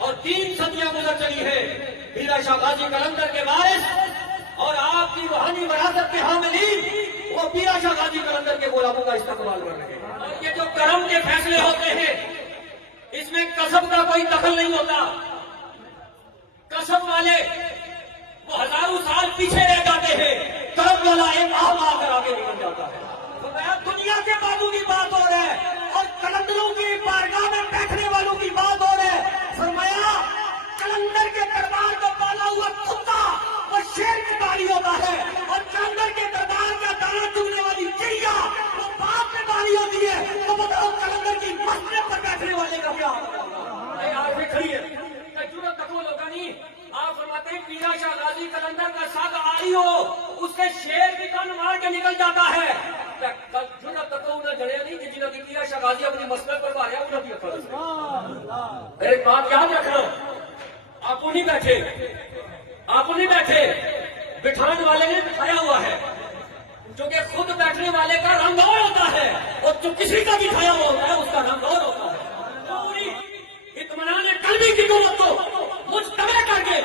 اور 3 صدیاں گزر چلی ہے، پیرا شاہ غازی قلندر کے وارث اور آپ کی روحانی وراثت کے حاملین وہ پیرا شاہ غازی قلندر کے غلاموں کا استقبال کر رہے ہیں۔ اور یہ جو کرم کے فیصلے ہوتے ہیں اس میں کسب کا کوئی دخل نہیں ہوتا۔ کسب والے وہ ہزاروں سال پیچھے رہ جاتے ہیں، کرم والا ایک آ کر آگے نکل جاتا ہے۔ دنیا کے باتوں کی بات ہو رہا ہے اور قلندروں کی بارگاہ میں بیٹھنے والوں کی بات ہو رہا ہے۔ فرمایا قلندر کے دربار کا پالا ہوا کتا وہ شیر کی باری ہوتا ہے، اور قلندر کے دربار کا دانا چگنے والی چڑیا وہ باپ میں باری ہوتی ہے۔ تو بتاؤ قلندر کی مسجد پر بیٹھنے والے کا کیا ہوگا؟ آپ میں کھڑی ہے جرأت تقول ہوگا نہیں۔ آپ فرماتے ہیں پیرا شاہ غازی قلندر کا ساتھ آئی ہو اس سے شیر کی کان مار کے نکل جاتا ہے۔ جرأت تقول نہ جڑے نہیں کہ جنہوں کی پیرا شاہ غازی اپنی مسجد پر ماریا انہوں کی اکھڑ۔ ایک بات یاد رکھنا، آپ نہیں بیٹھے، آپ نہیں بیٹھے، بٹھان والے نے بٹھایا ہوا ہے، کیونکہ خود بیٹھنے والے کا رنگ اور ہوتا ہے اور جو کسی کا بٹھایا ہوا ہوتا ہے اس کا رنگ اور ہوتا ہے۔ پوری اطمینان قلبی کی قوت کو مجتمع کر کے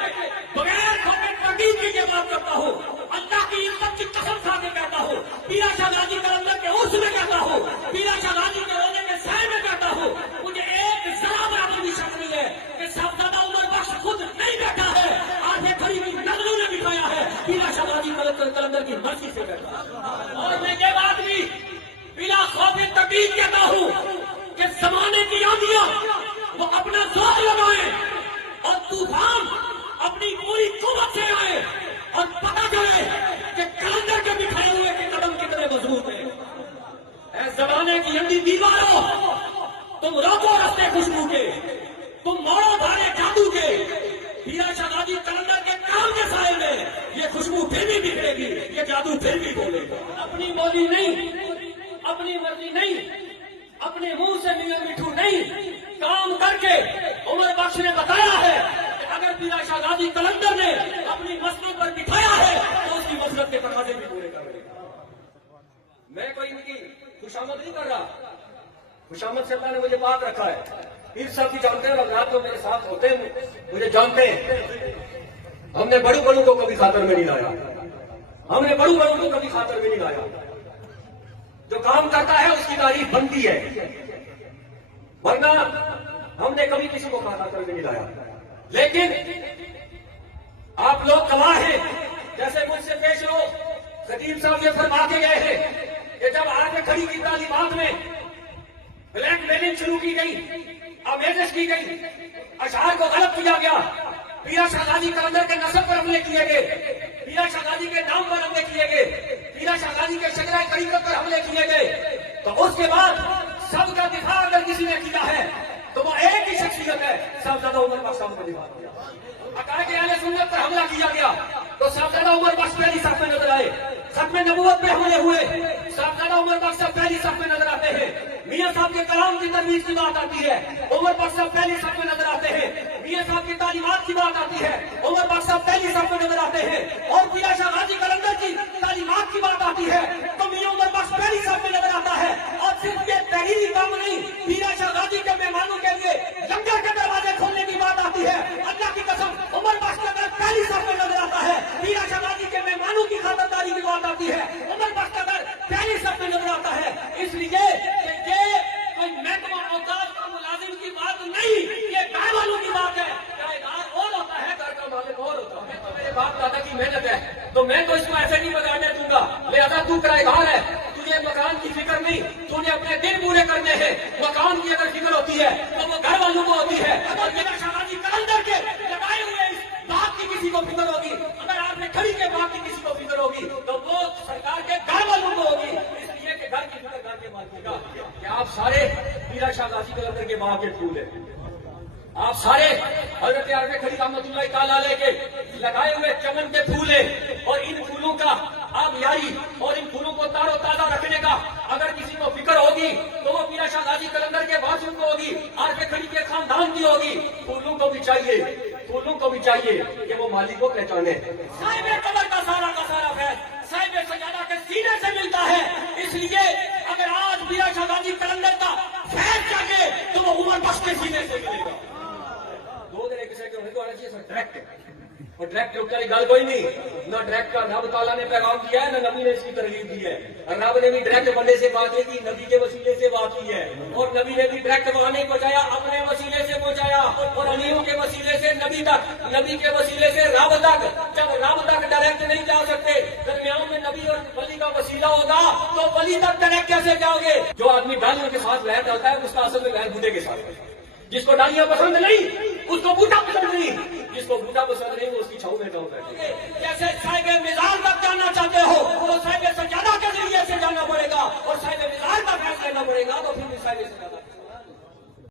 بغیر کھوٹے تردید کی یہ بات کرتا ہوں، اللہ کی عزت کی قسم کھا کے کہتا ہوں، پیرا شاہ غازی قلندر کے عرس میں کہتا ہوں، پیرا شاہ غازی کے روزے کے سائے میں کہتا ہوں، مجھے ایک ذرا برابر بھی شک نہیں ہے کہ صاحبزادہ عمر بخش خود نہیں بیٹھا ہے، آج یہ کھڑی ہوئی نظروں نے بٹھایا ہے، پیرا شاہ غازی قلندر کی مرضی سے بیٹھا ہے۔ اور میں یہ بات بھی بلا خوف تردید کہتا ہوں کہ زمانے کی آندیاں وہ اپنا زور لگائیں اور طوفان اپنی پوری قوت سے آئے اور پتہ چلے کہ قلندر کے بٹھائے ہوئے کے قدم کتنے مضبوط ہیں۔ اے زمانے کی انڈی دیواروں، تم روکو رستے خوشبو کے، تم موڑو دھارے جادو کے، پیرا شاہ غازی قلندر کے کام کے سائے میں یہ خوشبو پھر بھی بکھرے گی، یہ جادو پھر بھی بولے گا۔ اپنی مولی نہیں، اپنی مرضی نہیں، اپنے منہ سے میاں مٹھو نہیں، کام کر کے عمر بخش نے بتایا ہے کہ اگر پیرا شاہ غازی قلندر نے اپنی مسجد پر بٹھایا ہے تو اس کی مسجد کے تقاضے بھی پورے کر رہے ہیں۔ میں کوئی ان کی خوشامد نہیں کر رہا، خوشامد سے اللہ نے مجھے پاک رکھا ہے۔ پیر صاحب کی جانتے ہیں، رات کو میرے ساتھ ہوتے ہیں، مجھے جانتے ہیں، ہم نے بڑوں بڑوں کو کبھی خاطر میں نہیں لایا، ہم نے بڑوں بڑوں کو کبھی خاطر میں نہیں لایا۔ جو کام کرتا ہے اس کی تعریف بنتی ہے، ورنہ ہم نے کبھی کسی کو خاطر میں نہیں لایا۔ لیکن آپ لوگ گواہ ہیں، جیسے مجھ سے پیش ہو خطیب صاحب یہ فرما کے گئے ہیں کہ جب آگے کھڑی کی تعلیمات میں بلیک میلنگ شروع کی گئی، آمیزش کی گئی، اشعار کو غلط کیا گیا، پیرا شاہ غازی قلندر کے نسب پر حملے کیے گئے، پیرا شاہ غازی کے نام پر حملے کیے گئے، پیرا شاہ غازی کے شجرہ طریقت پر حملے کیے گئے، تو اس کے بعد سب کا دفاع اگر کسی نے کیا ہے تو وہ ایک ہی شخصیت ہے، صاحبزادہ عمر بخش صاحب کا دفاع کیا۔ عقائد اہل سنت پر حملہ کیا گیا تو صاحبزادہ عمر بخش پہلی صف میں نظر آئے، ختم نبوت پہ حملے ہوئے، صاحبزادہ عمر بخش صاحب پہلی صف میں نظر آتے ہیں، میاں صاحب کے کلام کی ترویج کی بات آتی ہے، عمر بخش صاحب پہلی صف میں نظر آتے ہیں، میاں صاحب کی تعلیمات کی بات آتی ہے، عمر بخش صاحب پہلی صف میں نظر آتے ہیں، اور پیرا شاہ غازی قلندر کی تعلیمات کی بات آتی ہے تو میاں عمر بخش پہلی صف میں نظر آتا ہے۔ اور صرف یہ تحریری کام نہیں، پیرا شاہ غازی کے مہمانوں کے لیے لنگر کے دروازے کھولنے کی بات آتی ہے، اللہ کی قسم عمر بخش کا گھر پہلی صف میں نظر آتا ہے، پیرا شاہ غازی کے مہمانوں کی خاطرداری کی بات آتی ہے، عمر بخش کا گھر پہلی صف میں نظر آتا ہے۔ اس لیے کہ یہ کوئی محکمہ اوقاف کا ملازم کی بات نہیں، یہ گھر والوں کی بات ہے، کرایہ دار اور ہوتا ہے، گھر کا مالک اور ہوتا ہے۔ تو میرے باپ دادا کی محنت ہے تو میں تو اس کو ایسے نہیں بگاڑنے دوں گا، لہذا تو کرایہ دار ہے، تجھے مکان کی فکر نہیں، تو نے اپنے دن پورے کرنے ہیں، مکان کی اگر فکر ہوتی ہے تو وہ گھر والوں کو ہوتی ہے۔ اور پیرا شاہ غازی قلندر کے لگائے ہوئے اس باغ کی کسی کو فکر ہوگی، اگر آپ نے کھڑی کے باغ کی کسی کو فکر ہوگی تو وہ سرکار کے گھر والوں کو ہوگی، اس لیے کہ گھر کی فکر گھر کے مالک کا۔ کہ آپ سارے پیرا شاہ غازی قلندر کے باغ کے پھول ہیں، آپ سارے حضرت عارف کھڑی رحمۃ اللہ تعالیٰ علیہ کے لگائے ہوئے چمن کے پھول ہیں، اور ان پھولوں کا آبیاری اور ان پھولوں کو تار و تازہ رکھنے کا اگر کسی کو فکر ہوگی تو وہ پیرا شاہ غازی قلندر کے وارثوں کو ہوگی، عارف کھڑی کے خاندان کی ہوگی۔ پھولوں کو بھی چاہیے، پھولوں کو بھی چاہیے کہ وہ مالک کو پہچانے۔ صاحب قبر کا سارا فیض صاحب سجادہ کے سینے سے ملتا ہے، اس لیے اگر آج پیرا شاہ غازی قلندر کا فیض چاہیے تو وہ عمر بخش کے سینے سے ملے گا۔ دو ڈائریکٹ اور ڈائریکٹ کے اوپر گل کوئی نہیں نہ ڈائریکٹ کا رب تعالیٰ نے پیغام کیا ہے نہ نبی نے اس کی ترغیب دی ہے اور رب نے بھی ڈائریکٹ بندے سے بات کی نبی کے وسیلے سے بات کی ہے اور نبی نے بھی ڈائریکٹ وہاں نہیں پہنچایا اپنے وسیلے سے پہنچایا اور علیوں کے وسیلے سے نبی تک نبی کے وسیلے سے رب تک جب رب تک ڈائریکٹ نہیں جا سکتے درمیان میں نبی اور ولی کا وسیلہ ہوگا تو ولی تک ڈائریکٹ کیسے جاؤ گے جو آدمی ڈالیوں کے ساتھ وہر ڈالتا ہے اس کا اصل میں وہر بوٹے کے ساتھ ہے جس کو ڈالیاں پسند نہیں اس کو بوٹا پسند نہیں جس کو بوٹا پسند نہیں وہ اس کی چھاؤں میں ڈال بیٹھے جیسے صاحب مزاج تک جانا چاہتے ہو تو صاحب سجادہ کے ذریعے سے جانا پڑے گا اور صاحب مزاج کا فیصلہ لینا پڑے گا تو پھر بھی صاحب سجادہ